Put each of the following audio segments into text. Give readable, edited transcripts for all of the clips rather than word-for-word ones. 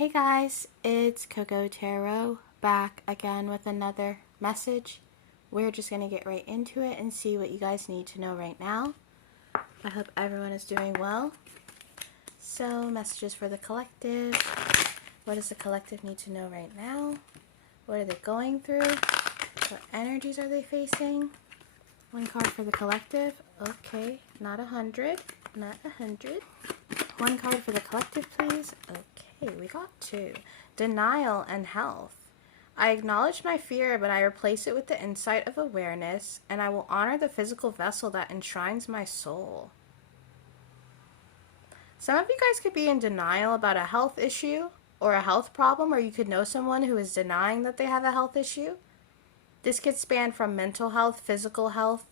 Hey guys, it's Coco Tarot back again with another message. We're just going to get right into it and see what you guys need to know right now. I hope everyone is doing well. So, messages for the collective. What does the collective need to know right now? What are they going through? What energies are they facing? One card for the collective. Okay, not 100. Not 100. One card for the collective, please. Okay, we got two. Denial and health. I acknowledge my fear, but I replace it with the insight of awareness, and I will honor the physical vessel that enshrines my soul. Some of you guys could be in denial about a health issue or a health problem, or you could know someone who is denying that they have a health issue. This could span from mental health, physical health.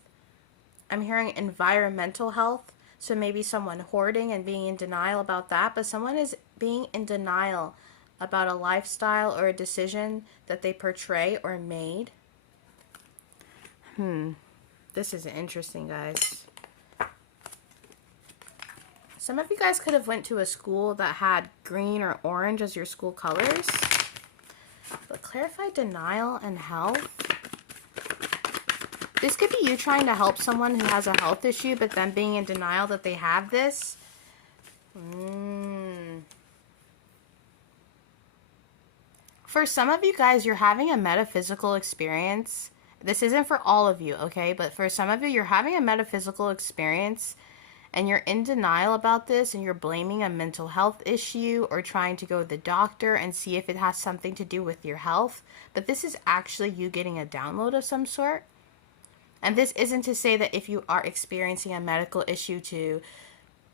I'm hearing environmental health. So maybe someone hoarding and being in denial about that, but someone is being in denial about a lifestyle or a decision that they portray or made. This is interesting, guys. Some of you guys could have went to a school that had green or orange as your school colors. But clarify denial and health. This could be you trying to help someone who has a health issue, but then being in denial that they have this. For some of you guys, you're having a metaphysical experience. This isn't for all of you, okay? But for some of you, you're having a metaphysical experience and you're in denial about this and you're blaming a mental health issue or trying to go to the doctor and see if it has something to do with your health. But this is actually you getting a download of some sort. And this isn't to say that if you are experiencing a medical issue to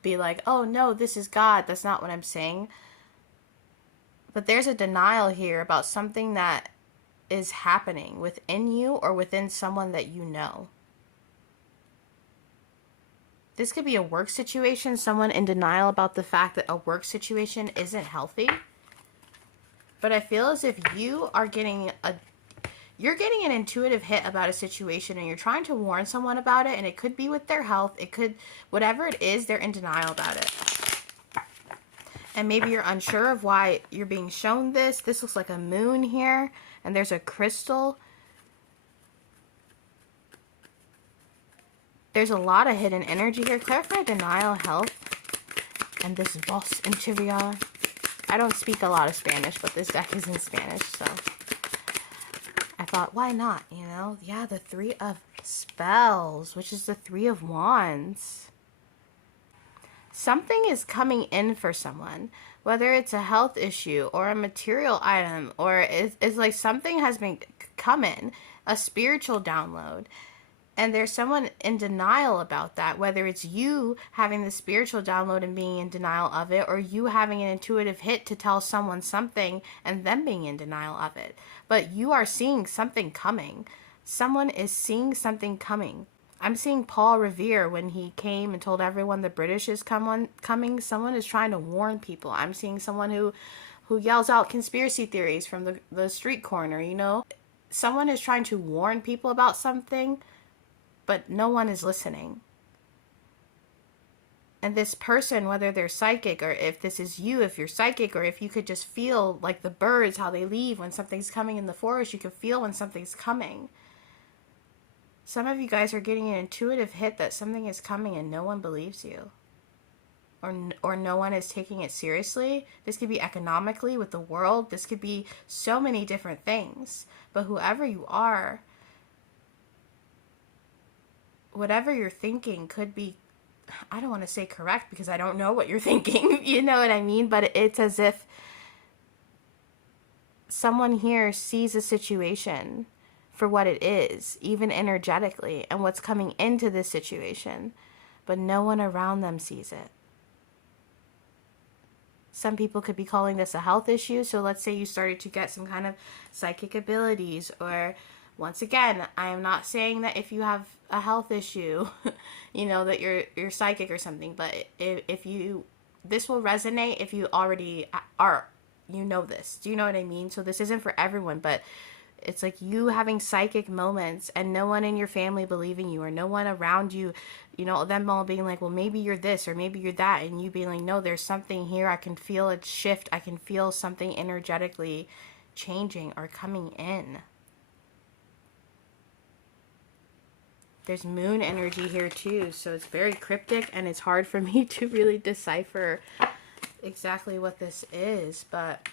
be like, oh no, this is God. That's not what I'm saying. But there's a denial here about something that is happening within you or within someone that you know. This could be a work situation, someone in denial about the fact that a work situation isn't healthy. But I feel as if you are getting you're getting an intuitive hit about a situation and you're trying to warn someone about it, and it could be with their health. It could, whatever it is, they're in denial about it. And maybe you're unsure of why you're being shown this. This looks like a moon here, and there's a crystal. There's a lot of hidden energy here. Clarify denial, health, and this Vos Interior. I don't speak a lot of Spanish, but this deck is in Spanish, so I thought, why not, you know? Yeah, the Three of Spells, which is the Three of Wands. Something is coming in for someone, whether it's a health issue or a material item, or it's like something has been coming, a spiritual download. And there's someone in denial about that, whether it's you having the spiritual download and being in denial of it, or you having an intuitive hit to tell someone something and them being in denial of it. But you are seeing something coming. Someone is seeing something coming. I'm seeing Paul Revere when he came and told everyone the British is coming. Someone is trying to warn people. I'm seeing someone who yells out conspiracy theories from the street corner, you know. Someone is trying to warn people about something, but no one is listening. And this person, whether they're psychic, or if this is you, if you're psychic, or if you could just feel like the birds, how they leave when something's coming in the forest, you can feel when something's coming. Some of you guys are getting an intuitive hit that something is coming and no one believes you. Or no one is taking it seriously. This could be economically with the world. This could be so many different things. But whoever you are, whatever you're thinking could be, I don't want to say correct because I don't know what you're thinking, you know what I mean? But it's as if someone here sees a situation for what it is, even energetically, and what's coming into this situation, but no one around them sees it. Some people could be calling this a health issue. So let's say you started to get some kind of psychic abilities, or once again, I am not saying that if you have a health issue, you know, that you're psychic or something, but if you, this will resonate if you already are, you know this. Do you know what I mean? So this isn't for everyone, but It's like you having psychic moments and no one in your family believing you, or no one around you, you know, them all being like, well, maybe you're this or maybe you're that. And you being like, no, there's something here. I can feel it shift. I can feel something energetically changing or coming in. There's moon energy here too. So it's very cryptic and it's hard for me to really decipher exactly what this is. But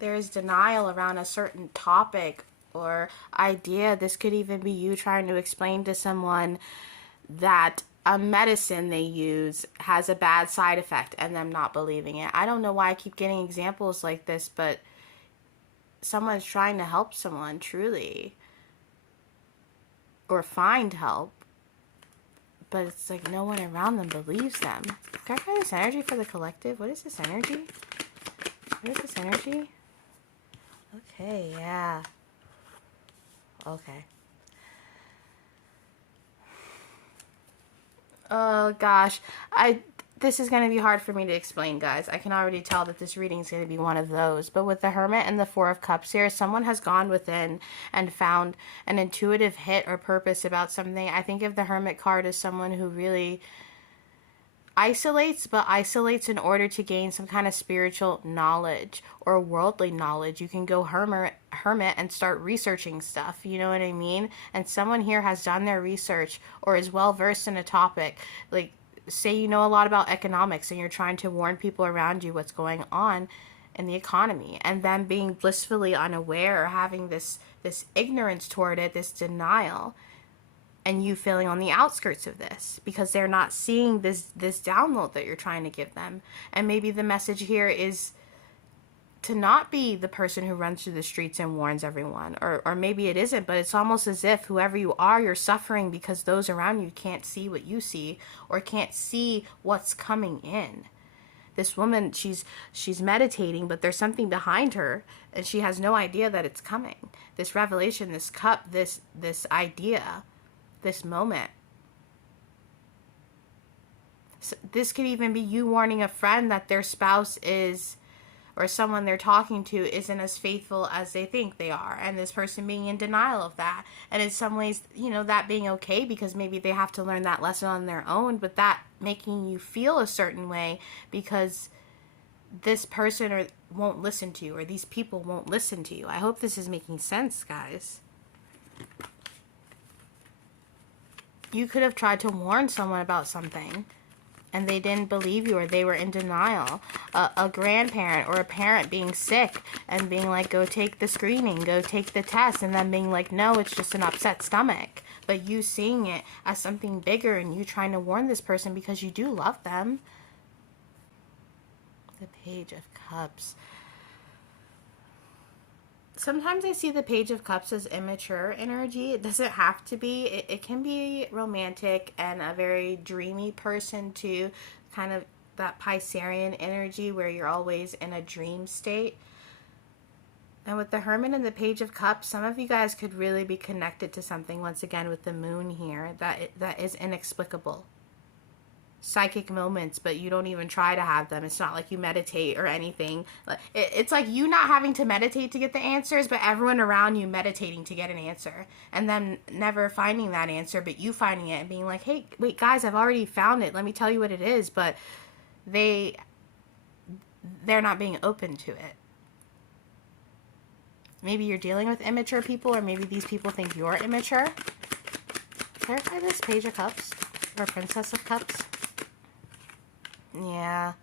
there is denial around a certain topic or idea. This could even be you trying to explain to someone that a medicine they use has a bad side effect and them not believing it. I don't know why I keep getting examples like this, but someone's trying to help someone truly or find help, but it's like no one around them believes them. Can I find this energy for the collective? What is this energy? What is this energy? Okay, yeah. Okay. Oh gosh, this is going to be hard for me to explain, guys. I can already tell that this reading is going to be one of those. But with the Hermit and the Four of Cups here, someone has gone within and found an intuitive hit or purpose about something. I think of the Hermit card as someone who really isolates, but isolates in order to gain some kind of spiritual knowledge or worldly knowledge. You can go hermit and start researching stuff, you know what I mean? And someone here has done their research or is well versed in a topic. Like, say you know a lot about economics and you're trying to warn people around you what's going on in the economy, and them being blissfully unaware or having this ignorance toward it, this denial, and you feeling on the outskirts of this because they're not seeing this download that you're trying to give them. And maybe the message here is to not be the person who runs through the streets and warns everyone, or maybe it isn't, but it's almost as if whoever you are, you're suffering because those around you can't see what you see or can't see what's coming in. This woman, she's meditating, but there's something behind her and she has no idea that it's coming. This revelation, this cup, this idea, this moment. So this could even be you warning a friend that their spouse is, or someone they're talking to isn't as faithful as they think they are, and this person being in denial of that. And in some ways, you know, that being okay because maybe they have to learn that lesson on their own, but that making you feel a certain way because this person won't listen to you, or these people won't listen to you. I hope this is making sense, guys. You could have tried to warn someone about something and they didn't believe you, or they were in denial. A grandparent or a parent being sick and being like, go take the screening, go take the test, and then being like, no, it's just an upset stomach. But you seeing it as something bigger and you trying to warn this person because you do love them. The Page of Cups. Sometimes I see the Page of Cups as immature energy. It doesn't have to be. It can be romantic and a very dreamy person too. Kind of that Piscean energy where you're always in a dream state. And with the Hermit and the Page of Cups, some of you guys could really be connected to something, once again with the moon here, that is inexplicable. Psychic moments, but you don't even try to have them. It's not like you meditate or anything. It's like you not having to meditate to get the answers, but everyone around you meditating to get an answer, and then never finding that answer, but you finding it and being like, hey, wait, guys, I've already found it, let me tell you what it is. But they're not being open to it. Maybe you're dealing with immature people, or maybe these people think you're immature. Clarify this Page of Cups or Princess of Cups. Yeah.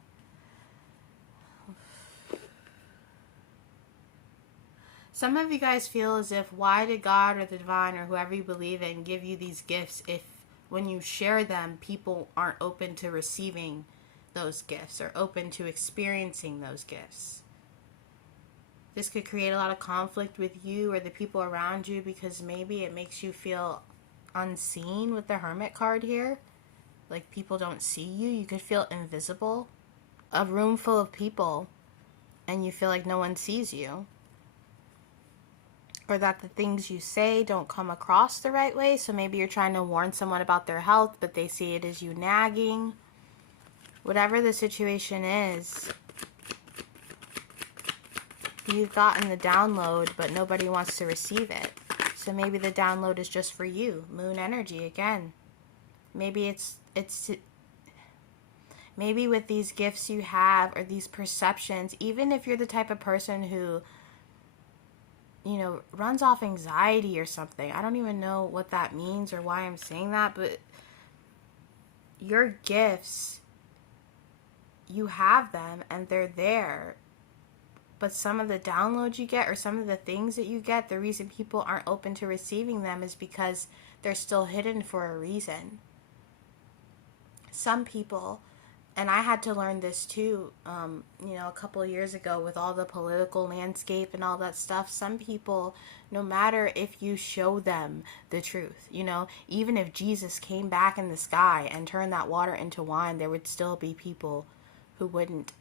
Some of you guys feel as if, why did God or the divine or whoever you believe in give you these gifts if when you share them, people aren't open to receiving those gifts or open to experiencing those gifts? This could create a lot of conflict with you or the people around you because maybe it makes you feel unseen with the Hermit card here. Like people don't see you. You could feel invisible. A room full of people and you feel like no one sees you. Or that the things you say don't come across the right way. So maybe you're trying to warn someone about their health, but they see it as you nagging. Whatever the situation is, you've gotten the download, but nobody wants to receive it. So maybe the download is just for you. Moon energy again. Maybe maybe with these gifts you have, or these perceptions, even if you're the type of person who, you know, runs off anxiety or something. I don't even know what that means or why I'm saying that, but your gifts, you have them and they're there. But some of the downloads you get, or some of the things that you get, the reason people aren't open to receiving them is because they're still hidden for a reason. Some people, and I had to learn this too, you know, a couple of years ago with all the political landscape and all that stuff. Some people, no matter if you show them the truth, you know, even if Jesus came back in the sky and turned that water into wine, there would still be people who wouldn't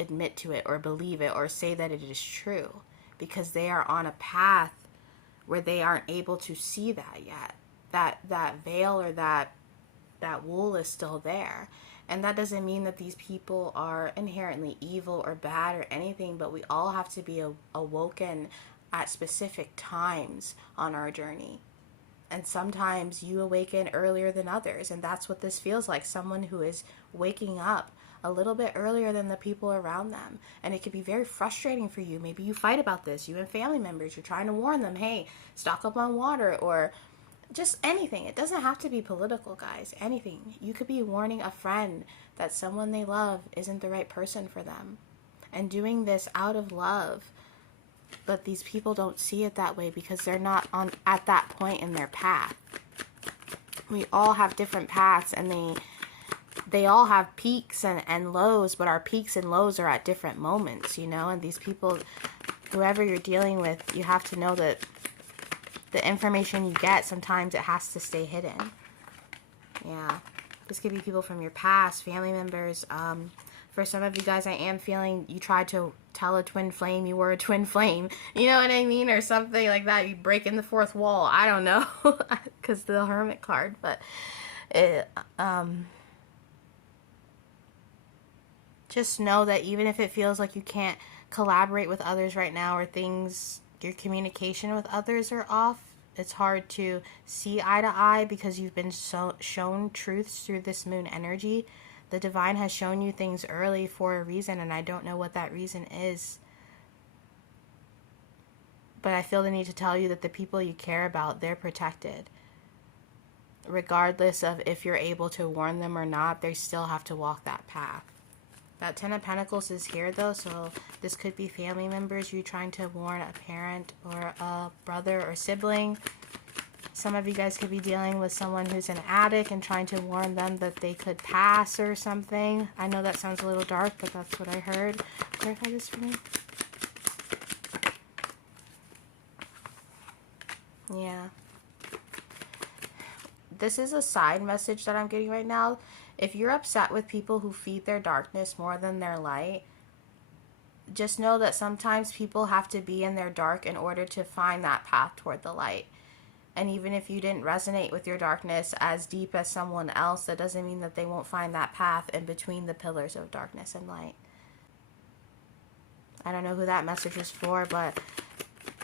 admit to it or believe it or say that it is true, because they are on a path where they aren't able to see that yet. That veil or that wool is still there. And that doesn't mean that these people are inherently evil or bad or anything, but we all have to be awoken at specific times on our journey. And sometimes you awaken earlier than others, and that's what this feels like. Someone who is waking up a little bit earlier than the people around them. And it can be very frustrating for you. Maybe you fight about this, you and family members. You're trying to warn them, hey, stock up on water, or just anything. It doesn't have to be political, guys. Anything. You could be warning a friend that someone they love isn't the right person for them, and doing this out of love. But these people don't see it that way because they're not at that point in their path. We all have different paths, and they all have peaks and lows, but our peaks and lows are at different moments, you know. And these people, whoever you're dealing with, you have to know that the information you get, sometimes it has to stay hidden. Yeah. This could be people from your past, family members. For some of you guys, I am feeling you tried to tell a twin flame you were a twin flame. You know what I mean? Or something like that. You break in the fourth wall. I don't know. Because the Hermit card. But just know that even if it feels like you can't collaborate with others right now, or things, your communication with others are off, it's hard to see eye to eye because you've been shown truths through this moon energy. The divine has shown you things early for a reason, and I don't know what that reason is. But I feel the need to tell you that the people you care about, they're protected. Regardless of if you're able to warn them or not, they still have to walk that path. That Ten of Pentacles is here, though, so this could be family members you trying to warn, a parent or a brother or sibling. Some of you guys could be dealing with someone who's an addict and trying to warn them that they could pass or something. I know that sounds a little dark, but that's what I heard. Clarify this for me. Yeah. This is a side message that I'm getting right now. If you're upset with people who feed their darkness more than their light, just know that sometimes people have to be in their dark in order to find that path toward the light. And even if you didn't resonate with your darkness as deep as someone else, that doesn't mean that they won't find that path in between the pillars of darkness and light. I don't know who that message is for, but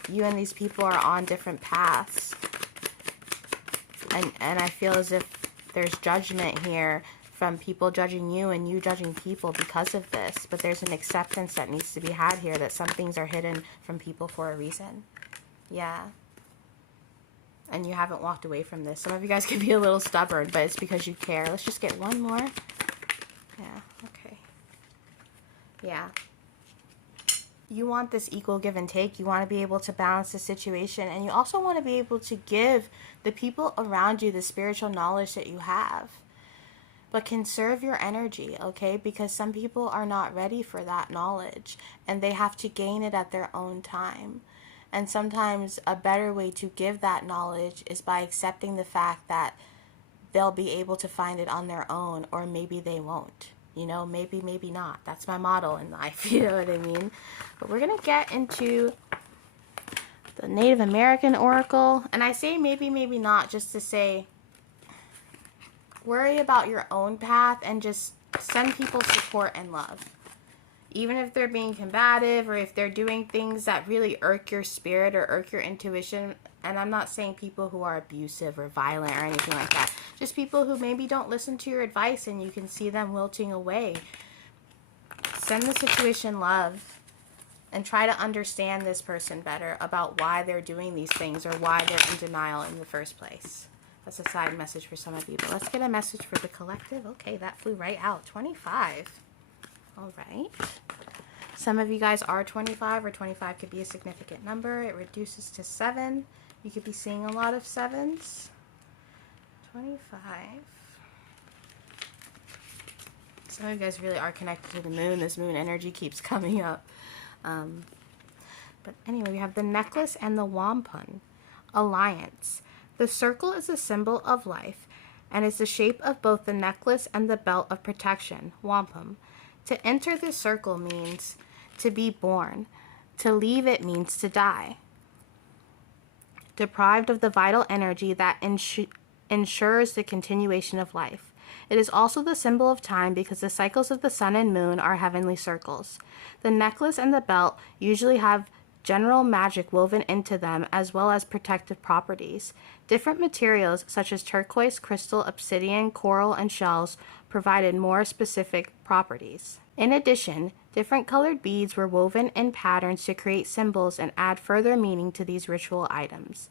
you and these people are on different paths. And I feel as if there's judgment here from people judging you and you judging people because of this. But there's an acceptance that needs to be had here, that some things are hidden from people for a reason. Yeah. And you haven't walked away from this. Some of you guys can be a little stubborn, but it's because you care. Let's just get one more. Yeah, okay. Yeah. You want this equal give and take. You want to be able to balance the situation. And you also want to be able to give the people around you the spiritual knowledge that you have. But conserve your energy, okay? Because some people are not ready for that knowledge. And they have to gain it at their own time. And sometimes a better way to give that knowledge is by accepting the fact that they'll be able to find it on their own, or maybe they won't. You know, maybe, maybe not. That's my motto in life, you know what I mean? But we're going to get into the Native American Oracle. And I say maybe, maybe not, just to say, worry about your own path and just send people support and love. Even if they're being combative or if they're doing things that really irk your spirit or irk your intuition, and I'm not saying people who are abusive or violent or anything like that, just people who maybe don't listen to your advice and you can see them wilting away, send the situation love and try to understand this person better about why they're doing these things or why they're in denial in the first place. That's a side message for some of you. But let's get a message for the collective. Okay, that flew right out. 25. All right. Some of you guys are 25, or 25 could be a significant number. It reduces to 7. You could be seeing a lot of 7s. 25. Some of you guys really are connected to the moon. This moon energy keeps coming up. But anyway, we have the necklace and the wampum. Alliance. The circle is a symbol of life and is the shape of both the necklace and the belt of protection, wampum. To enter the circle means to be born. To leave it means to die. Deprived of the vital energy that ensures the continuation of life. It is also the symbol of time because the cycles of the sun and moon are heavenly circles. The necklace and the belt usually have general magic woven into them as well as protective properties. Different materials such as turquoise, crystal, obsidian, coral, and shells provided more specific properties. In addition, different colored beads were woven in patterns to create symbols and add further meaning to these ritual items.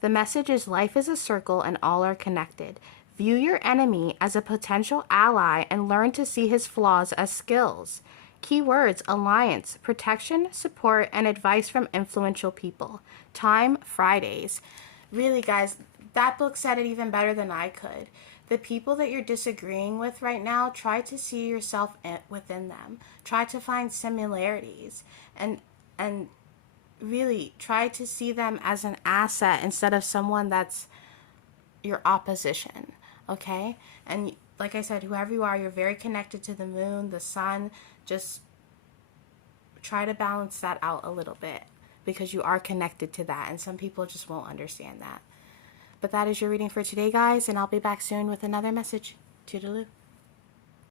The message is life is a circle and all are connected. View your enemy as a potential ally and learn to see his flaws as skills. Keywords: alliance, protection, support, and advice from influential people. Time: Fridays. Really, guys, that book said it even better than I could. The people that you're disagreeing with right now, try to see yourself within them. Try to find similarities and really try to see them as an asset instead of someone that's your opposition, okay? And like I said, whoever you are, you're very connected to the moon, the sun. Just try to balance that out a little bit because you are connected to that, and some people just won't understand that. But that is your reading for today, guys, and I'll be back soon with another message. Toodaloo.